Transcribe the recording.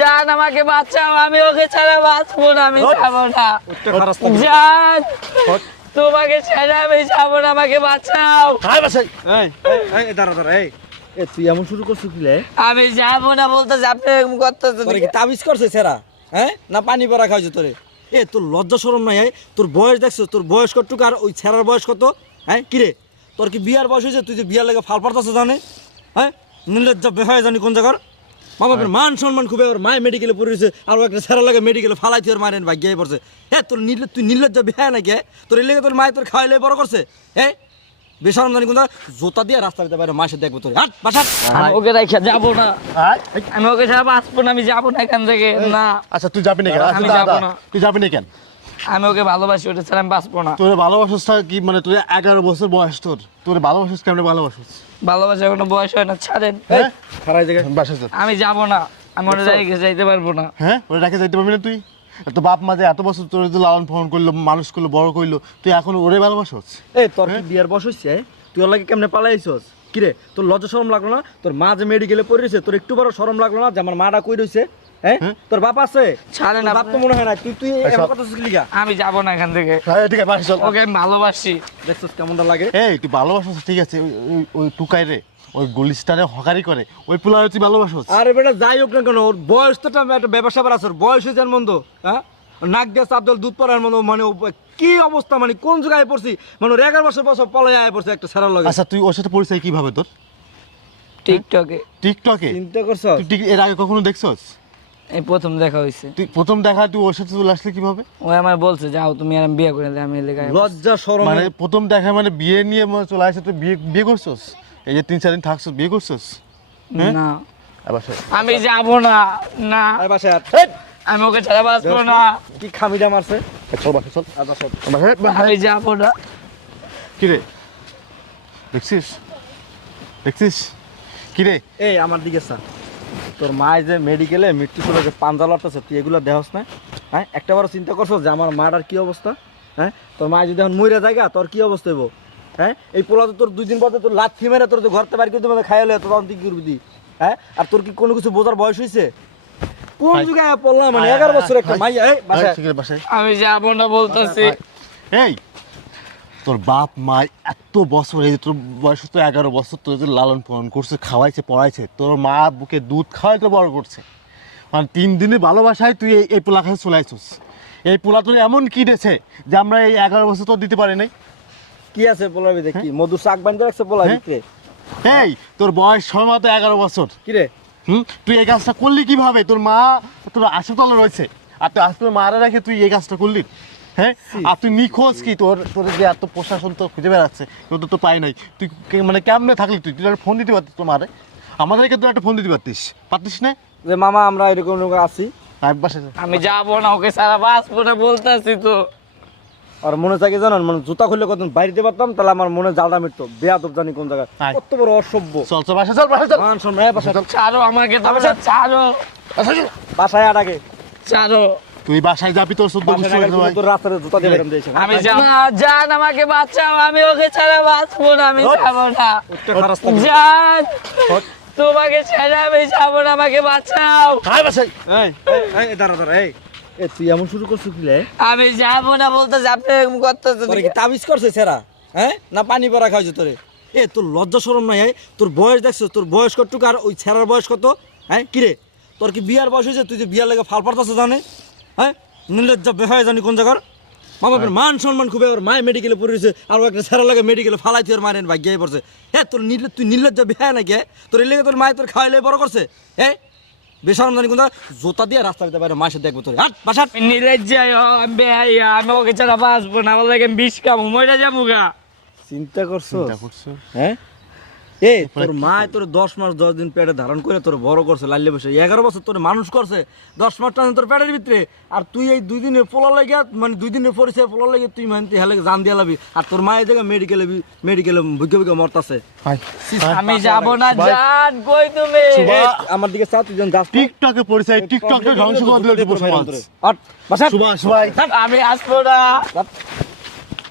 জান আমাকে বাঁচাও, আমি ওকে ছাড়া বাঁচবো না, আমি যাবো না। জান তোমাকে ছাড়া আমি যাবো না, আমাকে বাঁচাও। তুই এমন শুরু করছিস কি রে? আমি যাবো না বলতেছি, আপনি এরকম করতেছেন। তোরে কি তাবিজ করছে সেরা? হ্যাঁ না পানি পড়া খাইছো তোরে? তোর লজ্জা শরম নাই? তোর বয়স দেখছো? তোর বয়স কতটুকু আর ওই ছেড়ার বয়স কত? হ্যাঁ কি রে, তোর কি বিয়ার বয়স হয়েছে? তুই যে বিয়ার লেগে ফাল পারতাছ জানে? হ্যাঁ নির্লজ্জা বেহায় জানি কোন জায়গার। মা বাপের মান সম্মান খুবই, আর মায় মেডিকেলে পড়েছে আর একটা ছেড়া লাগে মেডিকেলে ফালাই তুই মারেন ভাই গিয়ে পড়ছে। তোর তুই নির্লজ্জা বেহায় নাকি? তোর এই লেগে তোর মায় তোর খাওয়াইলে বড় করছে? বেশরম জানি কোন জোতা দিয়ে রাস্তা দিতে পারে মাসে দেখবো তোর। আমি ওকে রেখে যাবো না, আমি ওকে ছাড়া বাঁচবো না, আমি যাবো না এখান থেকে। না আচ্ছা তুই যাবি না কেন? আমি যাবো না। তুই যাবি না কেন? আমি ওকে ভালোবাসি, ওটা ছাড়া আমি বাঁচবো না। তোর ভালোবাসা কি মানে তোর 11 বছর বয়স, তোর ভালোবাসা কেমনে ভালোবাসিস? ভালোবাসা কোনো বয়স হয় না, ছাড়েন। খারাই জায়গায় বাসা চল। আমি যাবো না, আমি ওটা রেখে যাইতে পারবো না। হ্যাঁ ওরা রেখে যাইতে পারবি না তুই? তো বাপ মা যে এত বছর তোর লালন পালন করলো, মানুষ করলো, বড় করলো, তুই এখন ওরে ভালোবাসছ? তোর কি বিয়ার বয়স হচ্ছে? তুই ওর লাগে কেমনে পালাইছস? কিরে তোর লজ্জা শরম লাগলো না? তোর মা যে মেডিকেলে পড়ে রয়েছে, তোর একটু বড় শরম লাগলো না যে আমার মাটা কই রয়েছে? তোর বাপ আছে? ছাড়েন, বাপ তো মনে হয় না। তুই এমন কথা লিগা? আমি যাবো না এখান থেকে। ঠিক আছে বাসা চল। ওকে আমি ভালোবাসি। দেখছস কেমনটা লাগে? তুই ভালোবাসছ ঠিক আছে, ওই টুকাই রে, ওই গুলিস্টারে হকারি করে ওই পোলারে তুই ভালোবাসছ? আরে বেটা যাই হোক না কেন, ওর বয়স তো একটা ব্যবসা আছে, ওর বয়স হয়েছে মন্দ। হ্যাঁ নাক দিয়ে চাপদল দুধ পড়ার মতো, মানে কি অবস্থা, মানে কোন জায়গায় পড়ছি, মানে 11 বছর পলাই আয় পড়ছে একটা সারা লাগে। আচ্ছা তুই ওর সাথে পরিচয় কিভাবে তোর? টিকটকে। টিকটকে? চিন্তা করছ? তুই এর আগে কখনো দেখছস? এই প্রথম দেখা হয়েছে। তুই প্রথম দেখা তুই ওর সাথে চলে আসলে কিভাবে? ও আমার বলছে যাও তুমি আর আমি বিয়ে করে দিই, আমি এলাকায়। লজ্জা শরম মানে প্রথম দেখা মানে বিয়ে নিয়ে চলে আসে, তুই বিয়ে করছস? এই যে 3-4 দিন থাকছস, বিয়ে করছস? না আবার আমি যাবো না। না আয় বাসায় আয়। আমি ওকে ছাড়া বাঁচবো না। কি খামিটা মারছে? চল বাসা চল। আমি যাবো না। কি রে দেখছিস? দেখছিস কি রে? আমার দিকে চা। তোর মায় যে মেডিকেলে মৃত্যু চলে যে পাঞ্জা লড়তেছে, তুই এগুলো দেহস না? হ্যাঁ একটা বার চিন্তা করছো যে আমার মাটার কি অবস্থা? হ্যাঁ তোর মায় যদি এখন মইরা জায়গা, তোর কি অবস্থা হইব? হ্যাঁ এই পোলা তো তোর 2 দিন পরে তোর লাথি মেরে তোর ঘরতে বাড়ি করে তোমাকে খাইলে তোর অন্তিক করবি দি। হ্যাঁ আর তোর কি কোনো কিছু বোঝার বয়স হয়েছে? কোন জায়গায় পড়লাম? মানে 11 বছর একটা মাইয়া। বাসায় আমি যাবো না বলতেছি। এই তোর বাপ মা এত বছর, এই যে তোর বয়স তো 11 বছর, তোর যে লালন পালন করছে, খাওয়াইছে, পড়াইছে, তোর মা বুকে দুধ খাওয়াই তো বড় করছে, মানে 3 দিনের ভালোবাসায় তুই এই পোলা কাছে চলে আসছিস। এই পোলা তোর এমন কি দিয়েছে যে আমরা এই 11 বছর তো দিতে পারি নাই? কি আছে পোলার ভিতরে? কি মধুর শাক বানিয়ে রাখছে পোলার ভিতরে? এই তোর বয়স সমাতে 11 বছর। কি রে তুই এই কাজটা করলি কিভাবে? তোর মা তোর আশেতলে রয়েছে আর তুই আসলে মারা রেখে তুই এই কাজটা করলি? হ্যাঁ আর তুই নিখোঁজ কি? তোর যে এত প্রশাসন তো খুঁজে বেড়াচ্ছে, কেউ তো পাই নাই, তুই মানে কেমনে থাকলি? তুই ফোন দিতে পারতিস তো মারে, আমাদেরকে তুই একটা ফোন দিতে পারতিস না? যে মামা আমরা এরকম আছি। আমি যাবো না, ওকে সারা বাঁচবো না বলতেছি তো। আর মনে থাকে জানান, মানে জুতা খুললে কত বাড়িতে পারতাম, তাহলে আমার মনে জালটা মিটতো। বেয়াদব জানি কোন জায়গায়, কত বড় অসভ্য। চল চল বাসা চল, বাসা চল। মান সম্মান বাসায় ছাড়ো আমাকে, ছাড়ো বাসায় আর আগে ছাড়ো। তুই বাসায় যাবি, তোর 14 বছর তোর রাস্তায় জুতা দিয়ে বেরোম দিয়েছে। আমি জান আমাকে বাঁচাও, আমি ওকে ছাড়া বাঁচবো না, আমি যাবো না। জান তোমাকে ছাড়া আমি যাবো না, আমাকে বাঁচাও। দাঁড়া দাঁড়া। তুই এমন শুরু করছো কি রে? আমি যাবো না বলতেছি, আপনি এরকম করতেছেন। তোরে কি তাবিজ করছে সেরা? হ্যাঁ না পানি পড়া খাইছো তোরে? তোর লজ্জা শরম নাই? তোর বয়স দেখছো? তোর বয়স কতটুকু আর ওই ছেড়ার বয়স কত? হ্যাঁ কি রে, তোর কি বিয়ার বয়স হয়েছে? তুই যে বিয়ার লেগে ফাল পারতাছ জানে? হ্যাঁ নির্লজ্জা বেহায় জানি কোন জায়গার। মা বাপের মান সম্মান খুবই, আর মায় মেডিকেলে পড়ে রয়েছে আর একটা ছেড়া লাগে মেডিকেলে ফালাই তুই আর মারেন ভাই গিয়ে পড়ছে। তুই নির্লজ্জা বেহায় নাকি? তোর এই লেগে তোর মায় তোর খাওয়াইলে বড় করছে? বেশরম জানি কোন জোতা দিয়ে রাস্তা দিতে পারে মাসে দেখবো তোর। বাসা আমি ওকে ছাড়া বাঁচবো না, আমার লাগে বিষ কামু, মরে যাবো গা। চিন্তা করছো? হ্যাঁ তোর মা তোর 10 মাস 10 দিন পেটে ধারণ করে তোর বড় করছে, লাল্লে বসে 11 বছর তোর মানুষ করছে, 10 মাস টান তোর পেটের ভিতরে। আর তুই এই 2 দিনে পোলা লাগে, মানে 2 দিনের পরিচয় পোলা লাগে তুই মানে হেলে জান দিয়া লাবি। আর তোর মায়ের জায়গা মেডিকেলে ভুগে ভুগে মরতাছে। আমি যাব না। জান কই তুমি? আমার দিকে চা, তুই যাস। টিকটকে পরিচয়, টিকটকে ধ্বংস করে দিল যুব সমাজ। বাসা সুভাষ ভাই আমি আসবো না।